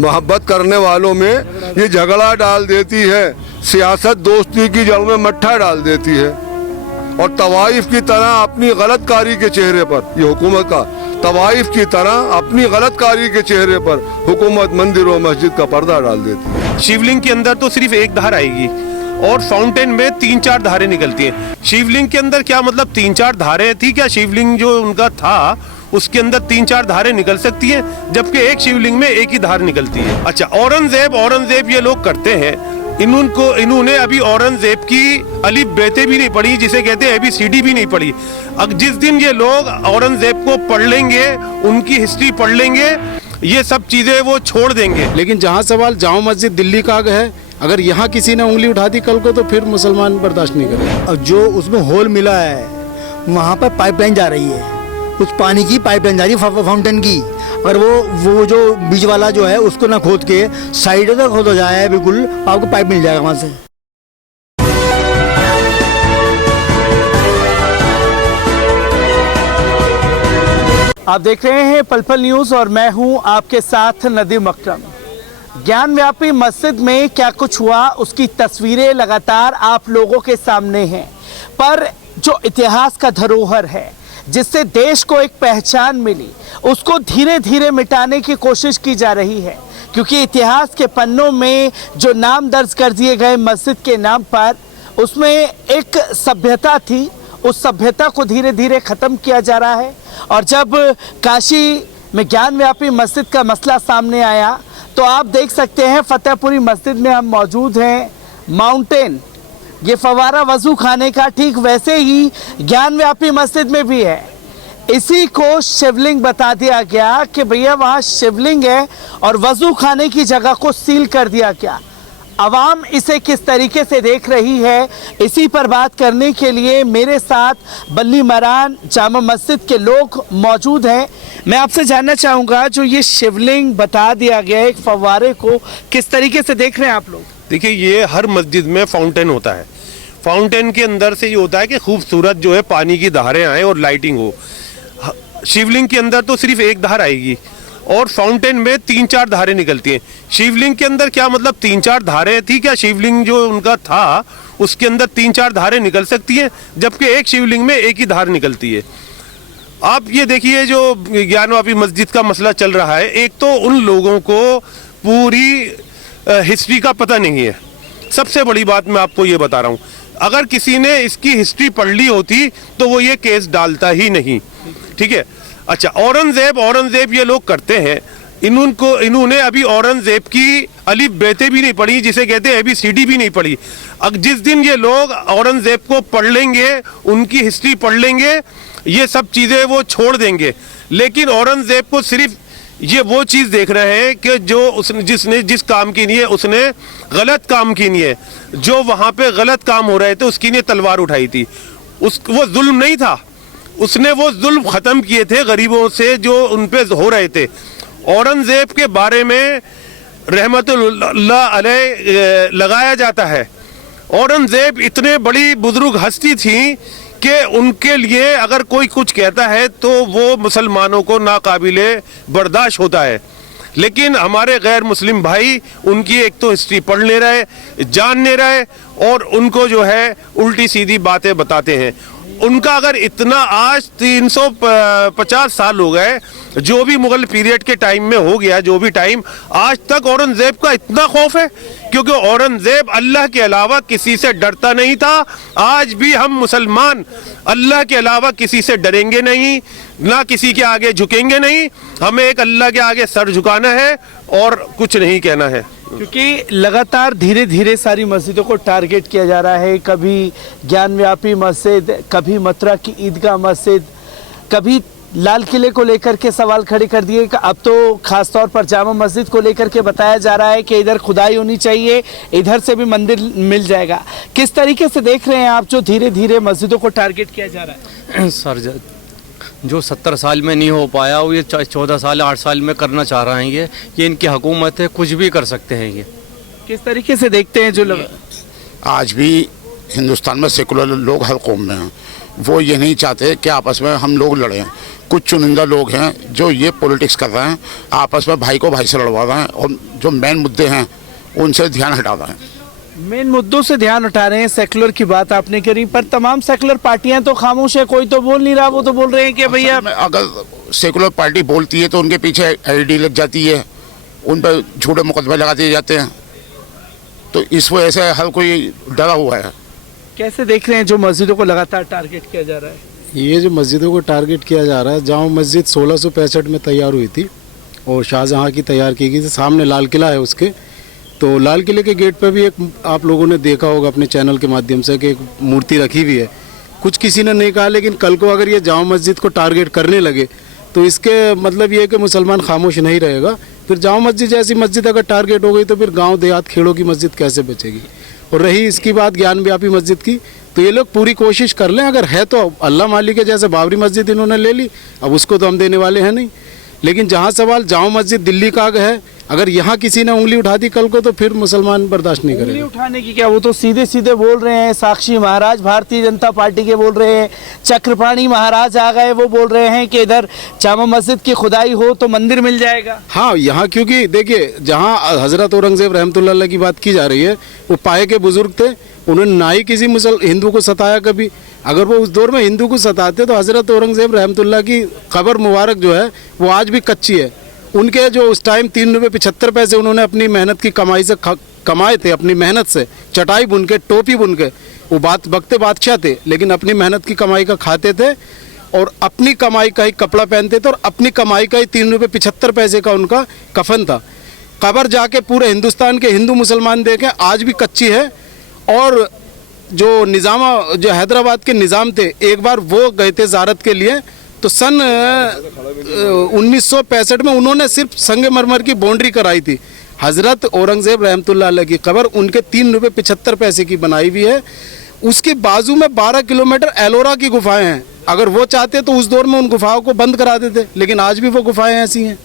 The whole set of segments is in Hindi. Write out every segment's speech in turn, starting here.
मोहब्बत करने वालों में ये झगड़ा डाल देती है, सियासत दोस्ती की जड़ में मट्ठा डाल देती है और तवाइफ की तरह अपनी गलत कारी के चेहरे पर, ये हुकूमत का तवाइफ की तरह अपनी गलत कारी के चेहरे पर हुकूमत मंदिर और मस्जिद का पर्दा डाल देती है। शिवलिंग के अंदर तो सिर्फ एक धार आएगी और फाउंटेन में 3-4 धारें निकलती हैं। शिवलिंग के अंदर क्या मतलब 3-4 धारें थी क्या? शिवलिंग जो उनका था उसके अंदर 3-4 धारें निकल सकती हैं, जबकि एक शिवलिंग में एक ही धार निकलती है। अच्छा, औरंगजेब ये लोग करते हैं, इन्होंने अभी औरंगजेब की अलिफ बेते भी नहीं पढ़ी, जिसे कहते हैं ABCD भी नहीं पढ़ी। अब जिस दिन ये लोग औरंगजेब को पढ़ लेंगे, उनकी हिस्ट्री पढ़ लेंगे, ये सब चीजें वो छोड़ देंगे। लेकिन जहाँ सवाल जामा मस्जिद दिल्ली का है, अगर यहाँ किसी ने उंगली उठा दी कल को तो फिर मुसलमान बर्दाश्त नहीं करेंगे। और जो उसमें होल मिला है वहाँ पर पाइपलाइन जा रही है, उस पानी की पाइपलाइन जा रही है फाउंटेन की। अगर वो जो बीच वाला जो है उसको ना खोद के साइड तक खोदा जाए, बिल्कुल आपको पाइप मिल जाएगा वहाँ से। आप देख रहे हैं पल पल न्यूज़ और मैं हूं आपके साथ नदीम अकरम। ज्ञानव्यापी मस्जिद में क्या कुछ हुआ उसकी तस्वीरें लगातार आप लोगों के सामने हैं, पर जो इतिहास का धरोहर है जिससे देश को एक पहचान मिली, उसको धीरे धीरे मिटाने की कोशिश की जा रही है। क्योंकि इतिहास के पन्नों में जो नाम दर्ज कर दिए गए मस्जिद के नाम पर, उसमें एक सभ्यता थी, उस सभ्यता को धीरे धीरे ख़त्म किया जा रहा है। और जब काशी में ज्ञानव्यापी मस्जिद का मसला सामने आया तो आप देख सकते हैं फतेहपुरी मस्जिद में हम मौजूद हैं। माउंटेन, ये फवारा वज़ू खाने का, ठीक वैसे ही ज्ञानव्यापी मस्जिद में भी है। इसी को शिवलिंग बता दिया गया कि भैया वहाँ शिवलिंग है और वज़ू खाने की जगह को सील कर दिया गया। अवाम इसे किस तरीके से देख रही है, इसी पर बात करने के लिए मेरे साथ बल्ली मरान जामा मस्जिद के लोग मौजूद हैं। मैं आपसे जानना चाहूँगा, जो ये शिवलिंग बता दिया गया है, एक फव्वारे को किस तरीके से देख रहे हैं आप लोग? देखिए, ये हर मस्जिद में फाउंटेन होता है। फाउंटेन के अंदर से ये होता है कि खूबसूरत जो है पानी की धारें आए और लाइटिंग हो। शिवलिंग के अंदर तो सिर्फ एक धार आएगी और फाउंटेन में 3-4 धारें निकलती हैं। शिवलिंग के अंदर क्या मतलब 3-4 धारें थी क्या? शिवलिंग जो उनका था उसके अंदर 3-4 धारें निकल सकती हैं, जबकि एक शिवलिंग में एक ही धार निकलती है। आप ये देखिए, जो ज्ञानव्यापी मस्जिद का मसला चल रहा है, एक तो उन लोगों को पूरी हिस्ट्री का पता नहीं है। सबसे बड़ी बात मैं आपको ये बता रहा हूँ, अगर किसी ने इसकी हिस्ट्री पढ़ ली होती तो वो ये केस डालता ही नहीं। ठीक है। अच्छा, औरंगजेब ये लोग करते हैं, इन्होंने अभी औरंगजेब की अलिफ बेते भी नहीं पढ़ी, जिसे कहते हैं ABCD भी नहीं पढ़ी। अब जिस दिन ये लोग औरंगजेब को पढ़ लेंगे, उनकी हिस्ट्री पढ़ लेंगे, ये सब चीज़ें वो छोड़ देंगे। लेकिन औरंगजेब को सिर्फ ये वो चीज़ देख रहे हैं कि जो जिसने जिस काम की नहीं है उसने गलत काम की नहीं है। जो वहाँ पे गलत काम हो रहे थे उसकी ने तलवार उठाई थी, वो जुल्म नहीं था, उसने वो जुल्म ख़त्म किए थे गरीबों से जो उन पे हो रहे थे। औरंगजेब के बारे में रहमतुल्लाह अलैह लगाया जाता है। औरंगजेब इतने बड़ी बुजुर्ग हस्ती थी कि उनके लिए अगर कोई कुछ कहता है तो वो मुसलमानों को नाकाबिले बर्दाश्त होता है। लेकिन हमारे गैर मुस्लिम भाई उनकी एक तो हिस्ट्री पढ़ नहीं रहे, जान नहीं रहे और उनको जो है उल्टी सीधी बातें बताते हैं। उनका अगर इतना आज 350 साल हो गए, जो भी मुगल पीरियड के टाइम में हो गया, जो भी टाइम, आज तक औरंगजेब का इतना खौफ है, क्योंकि औरंगजेब अल्लाह के अलावा किसी से डरता नहीं था। आज भी हम मुसलमान अल्लाह के अलावा किसी से डरेंगे नहीं, ना किसी के आगे झुकेंगे नहीं। हमें एक अल्लाह के आगे सर झुकाना है और कुछ नहीं कहना है। क्योंकि लगातार धीरे धीरे सारी मस्जिदों को टारगेट किया जा रहा है। कभी ज्ञानव्यापी मस्जिद, कभी मथुरा की ईदगाह मस्जिद, कभी लाल किले को लेकर के सवाल खड़े कर दिए। अब तो खास तौर पर जामा मस्जिद को लेकर के बताया जा रहा है कि इधर खुदाई होनी चाहिए, इधर से भी मंदिर मिल जाएगा। किस तरीके से देख रहे हैं आप जो धीरे धीरे मस्जिदों को टारगेट किया जा रहा है? सर, जो 70 साल में नहीं हो पाया वो ये 14 साल 8 साल में करना चाह रहे हैं। ये इनकी हुकूमत है, कुछ भी कर सकते हैं। ये किस तरीके से देखते हैं? जो लोग आज भी हिंदुस्तान में सेकुलर लोग हर कौम में हैं, वो ये नहीं चाहते कि आपस में हम लोग लड़ें। कुछ चुनिंदा लोग हैं जो ये पॉलिटिक्स कर रहे हैं, आपस में भाई को भाई से लड़वा रहे हैं और जो मेन मुद्दे हैं उनसे ध्यान हटा रहे हैं। मेन मुद्दों से ध्यान उठा रहे हैं। सेकुलर की बात आपने करी, पर तमाम सेकुलर पार्टियां तो खामोश है, कोई तो बोल नहीं रहा। वो तो बोल रहे हैं कि भैया अगर सेकुलर पार्टी बोलती है तो उनके पीछे आईडी लग जाती है, उन पर झूठे मुकदमे लगा दिए जाते हैं, तो इस वजह से हर कोई डरा हुआ है। कैसे देख रहे हैं जो मस्जिदों को लगातार टारगेट किया जा रहा है? ये जो मस्जिदों को टारगेट किया जा रहा है, जामा मस्जिद 1665 में तैयार हुई थी और शाहजहाँ की तैयार की गई थी। सामने लाल किला है उसके, तो लाल किले के गेट पर भी एक आप लोगों ने देखा होगा अपने चैनल के माध्यम से कि एक मूर्ति रखी हुई है। कुछ किसी ने नहीं कहा, लेकिन कल को अगर ये जामा मस्जिद को टारगेट करने लगे तो इसके मतलब ये है कि मुसलमान खामोश नहीं रहेगा। फिर जामा मस्जिद जैसी मस्जिद अगर टारगेट हो गई तो फिर गांव देहात खेड़ों की मस्जिद कैसे बचेगी। और रही इसकी बात ज्ञान व्यापी मस्जिद की, तो ये लोग पूरी कोशिश कर लें, अगर है तो अल्लाह मालिक है, जैसे बाबरी मस्जिद इन्होंने ले ली, अब उसको तो हम देने वाले हैं नहीं। लेकिन जहाँ सवाल जामा मस्जिद दिल्ली का है, अगर यहाँ किसी ने उंगली उठा दी कल को तो फिर मुसलमान बर्दाश्त नहीं उंगली करेंगे। उठाने की क्या, वो तो सीधे सीधे बोल रहे हैं। साक्षी महाराज भारतीय जनता पार्टी के बोल रहे हैं, चक्रपाणी महाराज आ गए, वो बोल रहे हैं कि इधर जामा मस्जिद की खुदाई हो तो मंदिर मिल जाएगा। हाँ, यहाँ क्योंकि देखिए जहाँ हजरत औरंगजेब रहमतुल्लाह अलैह की बात की जा रही है, वो पाए के बुजुर्ग थे, उन्होंने ना ही किसी हिंदू को सताया कभी। अगर वो उस दौर में हिंदू को सताते तो हजरत औरंगजेब रहमतुल्लाह की कब्र मुबारक जो है वो आज भी कच्ची है। उनके जो उस टाइम 3.75 रुपये उन्होंने अपनी मेहनत की कमाई से कमाए थे, अपनी मेहनत से चटाई बुन के, टोपी बुन के, वो वक्ते बादशाह थे लेकिन अपनी मेहनत की कमाई का खाते थे और अपनी कमाई का ही कपड़ा पहनते थे और अपनी कमाई का ही 3.75 रुपये का उनका कफन था। कब्र जाके पूरे हिंदुस्तान के हिंदू मुसलमान देखें आज भी कच्ची है। और जो जो हैदराबाद के निज़ाम थे, एक बार वो गए थे ज़ारत के लिए, तो सन 1965 में उन्होंने सिर्फ संगमरमर की बाउंड्री कराई थी। हजरत औरंगजेब रहमतुल्लाह अलैह की कब्र उनके 3.75 रुपये की बनाई हुई है। उसके बाजू में 12 किलोमीटर एलोरा की गुफाएं हैं। अगर वो चाहते तो उस दौर में उन गुफाओं को बंद करा देते, लेकिन आज भी वो गुफाएं ऐसी हैं।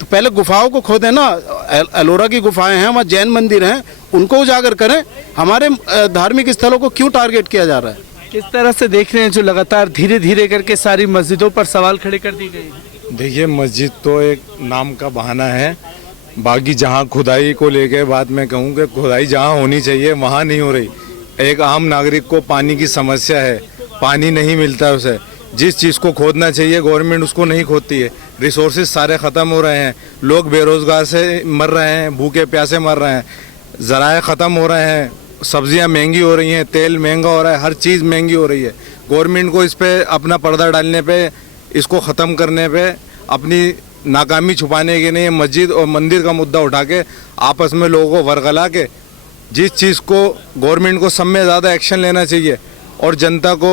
तो पहले गुफाओं को खोदें ना, एलोरा की गुफाएं हैं, वहाँ जैन मंदिर हैं, उनको उजागर करें। हमारे धार्मिक स्थलों को क्यों टारगेट किया जा रहा है? किस तरह से देख रहे हैं जो लगातार धीरे धीरे करके सारी मस्जिदों पर सवाल खड़े कर दी गई? देखिए, मस्जिद तो एक नाम का बहाना है। बाकी जहाँ खुदाई को लेके बात मैं कहूँ कि खुदाई जहाँ होनी चाहिए वहाँ नहीं हो रही। एक आम नागरिक को पानी की समस्या है, पानी नहीं मिलता है उसे। जिस चीज़ को खोदना चाहिए गवर्नमेंट उसको नहीं खोदती है। रिसोर्सेज सारे ख़त्म हो रहे हैं, लोग बेरोज़गार से मर रहे हैं, भूखे प्यासे मर रहे हैं, ज़राए ख़त्म हो रहे हैं, सब्जियां महंगी हो रही हैं, तेल महंगा हो रहा है, हर चीज़ महंगी हो रही है। गवर्नमेंट को इस पे अपना पर्दा डालने पे, इसको ख़त्म करने पे, अपनी नाकामी छुपाने के लिए मस्जिद और मंदिर का मुद्दा उठा के आपस में लोगों को वरगला के जिस चीज़ को गवर्नमेंट को सब में ज़्यादा एक्शन लेना चाहिए और जनता को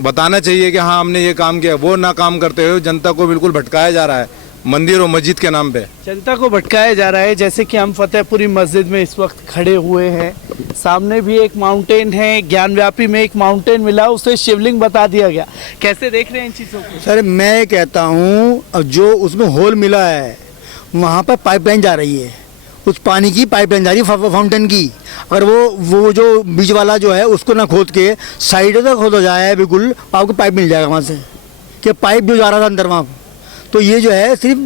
बताना चाहिए कि हाँ हमने ये काम किया, वो ना काम करते हुए जनता को बिल्कुल भटकाया जा रहा है मंदिर और मस्जिद के नाम पे। जनता को भटकाया जा रहा है। जैसे कि हम फतेहपुरी मस्जिद में इस वक्त खड़े हुए हैं, सामने भी एक माउंटेन है, ज्ञानव्यापी में एक माउंटेन मिला, उसे शिवलिंग बता दिया गया। कैसे देख रहे हैं इन चीज़ों को? सर मैं कहता हूँ जो उसमें होल मिला है वहाँ पर पाइपलाइन जा रही है, उस पानी की पाइपलाइन जा रही है फाउंटेन की। अगर वो जो बीच वाला जो है उसको ना खोद के साइड तक खोदा जाए बिल्कुल, आपको पाइप मिल जाएगा वहाँ से, कि पाइप जो जा रहा था अंदर वहाँ। तो ये जो है सिर्फ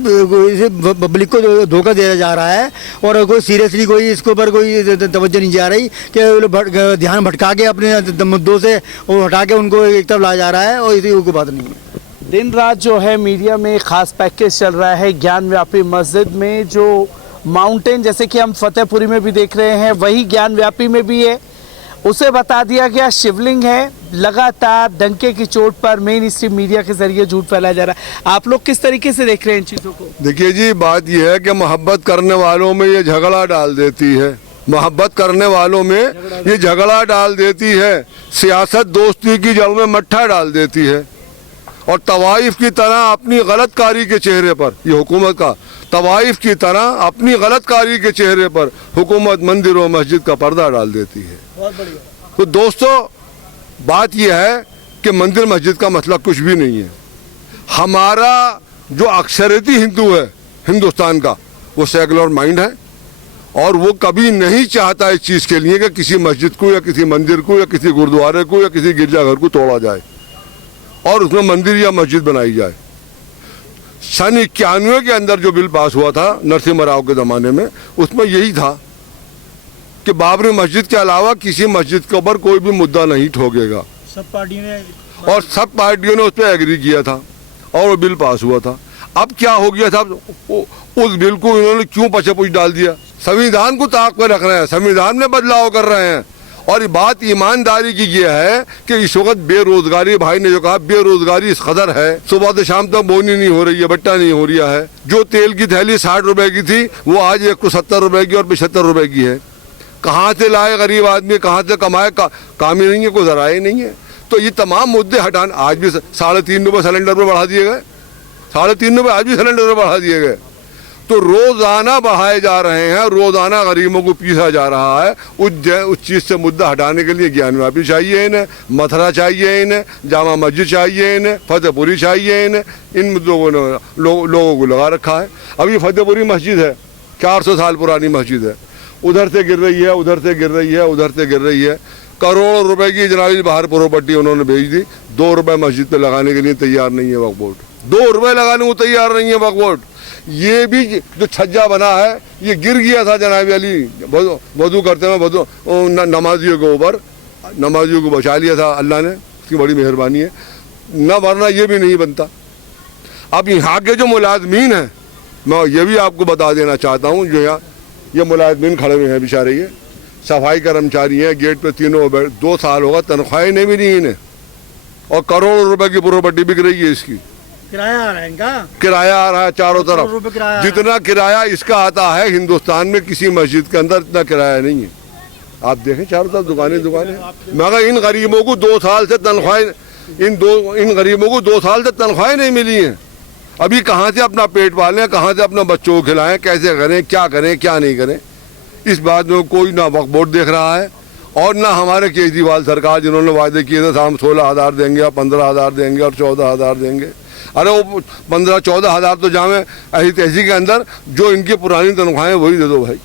पब्लिक को धोखा दिया जा रहा है और कोई सीरियसली कोई इसके ऊपर कोई तवज्जो नहीं जा रही कि ध्यान भटका के अपने मुद्दों से वो हटा के उनको एक तरफ लाया जा रहा है और इसी कोई बात नहीं है। दिन रात जो है मीडिया में एक खास पैकेज चल रहा है ज्ञानव्यापी मस्जिद में। जो माउंटेन जैसे कि हम फतेहपुरी में भी देख रहे हैं, वही ज्ञानव्यापी में भी है, उसे बता दिया गया शिवलिंग है। लगातार डंके की चोट पर मेन स्ट्रीम मीडिया के जरिए झूठ फैलाया जा रहा है। आप लोग किस तरीके से देख रहे हैं इन चीज़ों को? देखिए जी, बात यह है कि मोहब्बत करने वालों में ये झगड़ा डाल देती है, मोहब्बत करने वालों में ये झगड़ा डाल देती है, सियासत दोस्ती की जड़ में मट्ठा डाल देती है और तवाइफ की तरह अपनी गलत कारी के चेहरे पर, ये हुकूमत का तवाइफ की तरह अपनी गलत कारी के चेहरे पर हुकूमत मंदिर और मस्जिद का पर्दा डाल देती है। तो दोस्तों, बात यह है कि मंदिर मस्जिद का मसला कुछ भी नहीं है। हमारा जो अक्सरियती हिंदू है हिंदुस्तान का, वो सेकुलर माइंड है और वो कभी नहीं चाहता इस चीज़ के लिए कि किसी मस्जिद को या किसी मंदिर को या किसी गुरुद्वारे को या किसी गिरजाघर को तोड़ा जाए और उसमें मंदिर या मस्जिद बनाई जाए। सन 91 के अंदर जो बिल पास हुआ था नरसिम्हा राव के ज़माने में, उसमें यही था कि बाबरी मस्जिद के अलावा किसी मस्जिद के ऊपर कोई भी मुद्दा नहीं ठोकेगा। सब पार्टियों ने और सब पार्टियों ने उस पर एग्री किया था और वो बिल पास हुआ था। अब क्या हो गया था, उस बिल को इन्होंने क्यों पछापुछ डाल दिया? संविधान को ताक पर रख रहे हैं, संविधान में बदलाव कर रहे हैं। और ये बात ईमानदारी की ये है कि इस वक्त बेरोजगारी, भाई ने जो कहा, बेरोजगारी इस कदर है, सुबह से शाम तक बोनी नहीं हो रही है, बट्टा नहीं हो रहा है। जो तेल की थैली 60 रुपए की थी वो आज 170 रुपए की और 75 रुपए की है। कहाँ से लाए गरीब आदमी, कहाँ से कमाए? काम ही नहीं है, कोई जराए ही नहीं है। तो ये तमाम मुद्दे हटाने, आज भी 3.5 रुपये सिलेंडर पर बढ़ा दिए गए, 3.5 रुपये आज भी सिलेंडर पर बढ़ा दिए गए। तो रोजाना बढ़ाए जा रहे हैं, रोजाना गरीबों को पीसा जा रहा है। उस चीज़ से मुद्दा हटाने के लिए ज्ञानव्यापी चाहिए इन्हें, मथुरा चाहिए इन्हें, जामा मस्जिद चाहिए इन्हें, फतेहपुरी चाहिए इन्हें। इन मुद्दों को लोगों को लगा रखा है। अब ये फतेहपुरी मस्जिद है, 400 साल पुरानी मस्जिद है, उधर से गिर रही है, उधर से गिर रही है, उधर से गिर रही है। करोड़ों रुपए की जनाबी बाहर प्रॉपर्टी उन्होंने भेज दी। 2 रुपए मस्जिद पे लगाने के लिए तैयार नहीं है वक्फ बोर्ड, 2 रुपए लगाने को तैयार नहीं है वक्फ बोर्ड। ये भी जो छज्जा बना है ये गिर गया था जनाबी अली वजू करते हुए, नमाजियों के ऊपर, नमाजियों को बचा लिया था अल्लाह ने, उसकी बड़ी मेहरबानी है, न वरना ये भी नहीं बनता। अब यहाँ के जो मुलाजमीन हैं, मैं ये भी आपको बता देना चाहता हूँ, जो यहाँ ये मुलाजमीन खड़े हुए हैं बेचारे, ये सफाई कर्मचारी हैं, गेट पे तीनों 2 साल होगा तनख्वाहें नहीं मिली इन्हें, और करोड़ों रुपए की प्रॉपर्टी बिक रही है इसकी। किराया आ रहा है इनका, किराया आ रहा है चारों तरफ। किराया जितना किराया इसका आता है हिंदुस्तान में किसी मस्जिद के अंदर इतना किराया नहीं है। आप देखें चारों तरफ दुकानें। मगर इन गरीबों को 2 साल से तनख्वाहें, इन गरीबों को 2 साल से तनख्वाहें नहीं मिली हैं। अभी कहाँ से अपना पेट पालें, कहाँ से अपने बच्चों को खिलाएं, कैसे करें, क्या नहीं करें, इस बात में कोई ना वक्फ बोर्ड देख रहा है और ना हमारे केजरीवाल सरकार, जिन्होंने वादे किए थे हम 16,000 देंगे और 15,000 देंगे और 14,000 देंगे। अरे वो 15-14 हज़ार तो जामे ऐसी तैसी के अंदर, जो इनकी पुरानी तनख्वाहें वही दे दो भाई।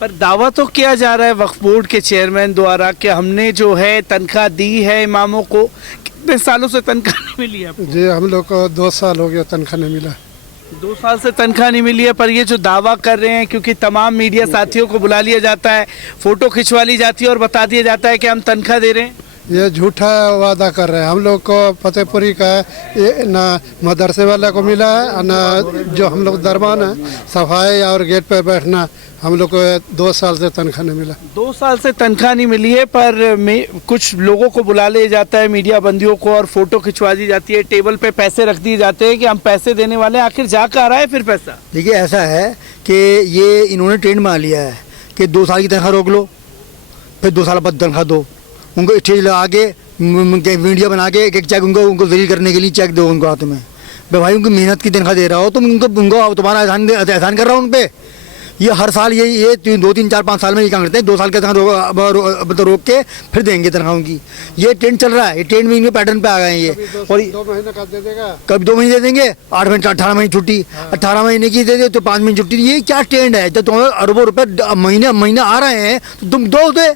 पर दावा तो किया जा रहा है वक्फ बोर्ड के चेयरमैन द्वारा कि हमने जो है तनख्वाह दी है इमामों को। कितने सालों से तनख्वाह नहीं मिली है? जी हम लोग को 2 साल हो गया तनख्वाह नहीं मिला। 2 साल से तनख्वाह नहीं मिली है। पर ये जो दावा कर रहे हैं, क्योंकि तमाम मीडिया साथियों को बुला लिया जाता है, फोटो खिंचवा ली जाती है और बता दिया जाता है कि हम तनख्वाह दे रहे हैं, ये झूठा वादा कर रहे हैं। हम लोग को फतेहपुरी का ये ना मदरसे वाला को मिला है, ना जो हम लोग दरबान है, सफाई और गेट पे बैठना, हम लोग को 2 साल से तनख्वाह नहीं मिला। 2 साल से तनख्वाह नहीं मिली है। पर कुछ लोगों को बुला लिया जाता है, मीडिया बंदियों को, और फोटो खिंचवा दी जाती है, टेबल पे पैसे रख दिए जाते हैं कि हम पैसे देने वाले हैं। आखिर जा कर आ रहा है फिर पैसा? देखिए ऐसा है कि ये इन्होंने ट्रेंड बना लिया है कि 2 साल की तनख्वाह रोक लो, फिर 2 साल बाद तनख्वाह दो। उनको स्टेज लगा के वीडियो बना के एक चेक उनको जलील करने के लिए चेक दो उनको हाथ में। भाई उनकी मेहनत की तनख्वाह दे रहा हो तुम, उनको तुम्हारा एहसान कर रहा हो उन पे। ये हर साल ये 2, 3, 4, 5 साल में ये काम करते हैं। 2 साल के तनख्वाह रोक के फिर देंगे तनख्वाहों की। ये ट्रेंड चल रहा है, ये ट्रेंड में इनके पैटर्न पे आ गए हैं ये। और 2 महीने का दे देगा, कभी 2 महीने दे देंगे, 8 महीने 18 महीने छुट्टी, 18 महीने की दे दे तो 5 महीने छुट्टी। ये क्या ट्रेंड है? जब तुम्हारे अरबों रुपए महीने आ रहे हैं तो तुम दो दे।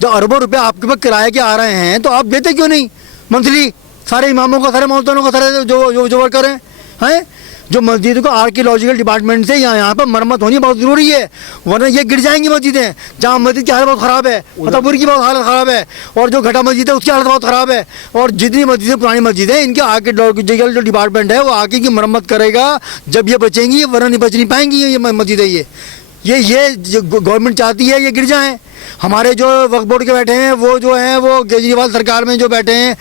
जब अरबों रुपए आपके पास किराए के आ रहे हैं तो आप देते क्यों नहीं मंथली? सारे इमामों का, सारे मौलवियों का, सारे जो वर्कर हैं, जो मस्जिद को आर्कियोलॉजिकल डिपार्टमेंट से यहाँ पर मरम्मत होनी बहुत ज़रूरी है, वरना ये गिर जाएंगी मस्जिदें। जहाँ मस्जिद की हालत बहुत ख़राब है, फतेहपुरी की बहुत हालत ख़राब है, और जो घटा मस्जिद है उसकी हालत बहुत ख़राब है, और जितनी मस्जिदें पुरानी मस्जिद है इनके आर्कियोलॉजिकल जो डिपार्टमेंट है वो आके की मरम्मत करेगा, जब ये बचेंगी, वरना नहीं बच नहीं पाएंगी ये मस्जिदें। ये गवर्नमेंट चाहती है ये गिर जाएं। हमारे जो वक्फ बोर्ड के बैठे हैं वो जो हैं, वो केजरीवाल सरकार में जो बैठे हैं,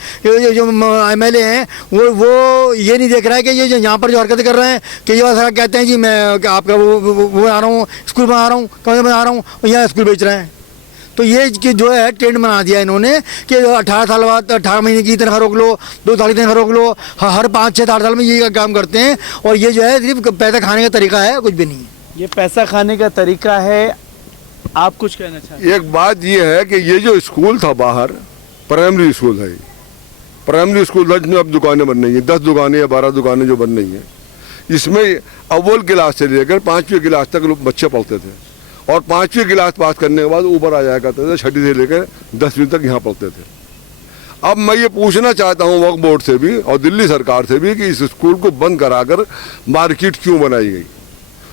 जो MLA हैं, वो ये नहीं देख रहा है कि ये यहाँ पर जो हरकतें कर रहे हैं, केजरीवाल सरकार कहते हैं जी मैं आपका वो बना रहा हूँ, स्कूल बना रहा हूँ, कॉलेज बना रहा हूँ, यहाँ स्कूल बेच रहे हैं। तो ये कि जो है ट्रेंड बना दिया इन्होंने कि 18 साल बाद 18 महीने की तनख्वाह रोक लो, 2 साल की तनख्वाह रोक लो। हर 5, 6, 8 साल में ये काम करते हैं, और ये जो है सिर्फ पैसा खाने का तरीका है, कुछ भी नहीं है। ये पैसा खाने का तरीका है। आप कुछ कहना चाहते हैं? एक बात ये है कि ये जो स्कूल था बाहर, प्राइमरी स्कूल है, प्राइमरी स्कूल था जिसमें अब दुकानें बन रही हैं, 10 दुकानें या 12 दुकानें जो बन रही हैं। इसमें अव्वल क्लास से लेकर 5वीं क्लास तक लोग बच्चे पढ़ते थे, और 5वीं क्लास पास करने के बाद ऊपर आ जाया करते थे, 6ठी से लेकर 10वीं तक यहाँ पढ़ते थे। अब मैं ये पूछना चाहता हूँ वक्फ बोर्ड से भी और दिल्ली सरकार से भी कि इस स्कूल को बंद कराकर मार्केट क्यों बनाई गई।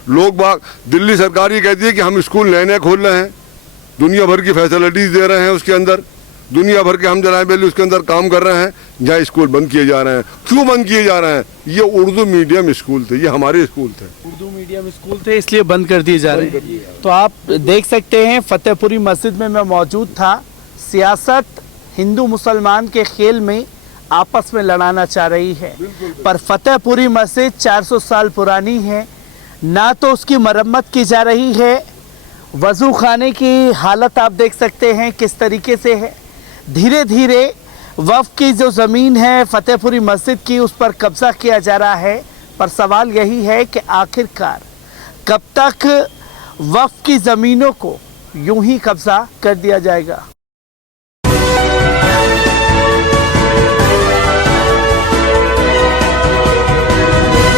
लोग बाग, दिल्ली सरकार ये कहती है कि हम स्कूल नए नए खोल रहे हैं, दुनिया भर की फैसिलिटीज दे रहे हैं, उसके अंदर दुनिया भर के हम जनाब बेली उसके अंदर काम कर रहे हैं, जहाँ स्कूल बंद किए जा रहे हैं। क्यों बंद किए जा रहे हैं? ये उर्दू मीडियम स्कूल थे, ये हमारे स्कूल थे, उर्दू मीडियम स्कूल थे, इसलिए बंद कर दिए जा रहे हैं। तो आप देख सकते हैं फतेहपुरी मस्जिद में मैं मौजूद था। सियासत हिंदू मुसलमान के खेल में आपस में लड़ाना चाह रही है, पर फतेहपुरी मस्जिद 400 साल पुरानी है, ना तो उसकी मरम्मत की जा रही है। वजू खाने की हालत आप देख सकते हैं किस तरीके से है। धीरे धीरे वक्फ की जो ज़मीन है फतेहपुरी मस्जिद की, उस पर कब्ज़ा किया जा रहा है। पर सवाल यही है कि आखिरकार कब तक वक्फ की ज़मीनों को यूं ही कब्ज़ा कर दिया जाएगा।